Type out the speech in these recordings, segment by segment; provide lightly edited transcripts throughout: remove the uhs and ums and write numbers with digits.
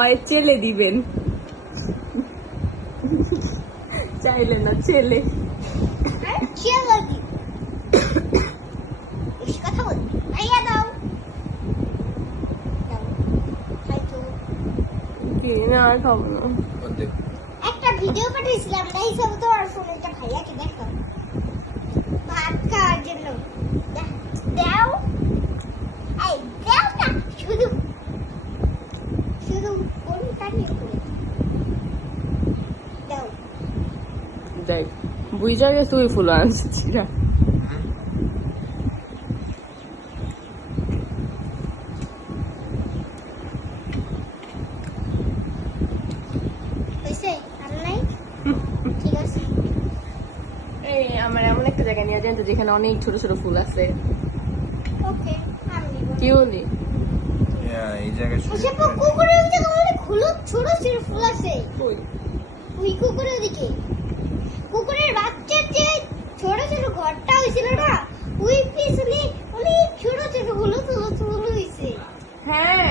ওই চেলে দিবেন, চাইলে না চেলে। কথা বল, ভাইয়া দাও। কি না আর খাবো না। একটা ভিডিও পাঠিয়েছিলাম তাই সব তো আর ফোনটা ভাইয়াকে দেখো ভাত খাওয়ার জন্য। দাও এই দাও না, শুধু শুধু কোনটা নিয়ে দাও। দেখ বুঝা গেছে তুই ফুল আনছিস না। হইছে আর নাই, ঠিক আছে। এই আমার এমন একটা জায়গা নিয়ে যান যেখানে অনেক ছোট ছোট ফুল আছে। ওকে আমি নিব। কি বলি? এই জায়গায় আচ্ছা কুকুরের দিকে অনেক হলুদ ছোট ছোট ফুল আছে। কই? ওই কুকুরের দিকে, কুকুরের বাচ্চার যে ছোট ছোট ঘরটা হয়েছিল না, ওই পিছনে অনেক ছোট ছোট হলুদ হলুদ ফুল হয়েছে। হ্যাঁ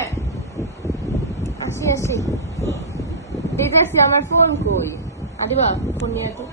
আসি আসি, দেখতেছি আমার ফোন কই। আদিবা ফোন নিয়ে তো।